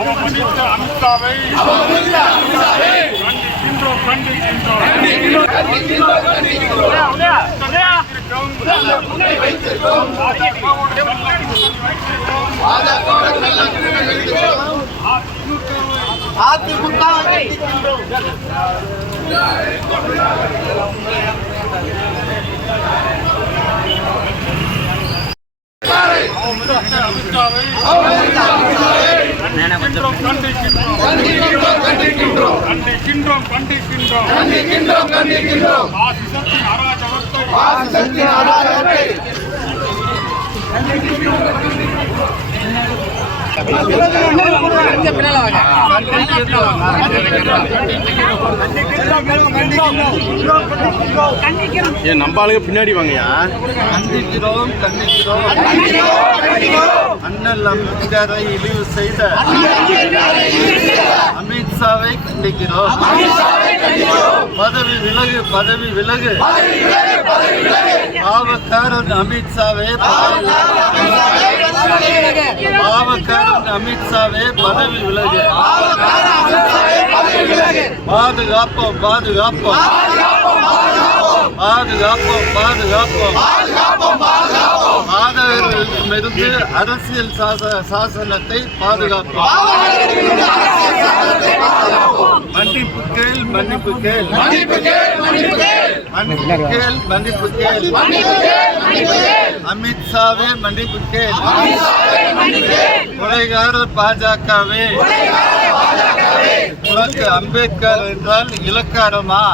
அவமதித்த அமித்ஷாவை கண்டிக்கின்றோம். பாசிசத்தின் அராஜகத்தை நம்ம ஆளுங்க பின்னாடி வாங்கயா. கண்டிக்கிறோம். அண்ணல் அம்பேத்கரை இழிவு செய்த அமித்ஷாவை கண்டிக்கிறோம். பதவி விலகு. பாவக்காரன் அமித்ஷாவே பதவி விலகு. பாதுகாப்போம். ஆதரவிலிருந்து அரசியல் சாசனத்தை பாதுகாப்போம். மன்னிப்பு கேள். அமித்ஷாவே மன்னிப்பு கேள். கொலைகார பாஜகவே, உனக்கு அம்பேத்கர் என்றால் இலக்காரமா?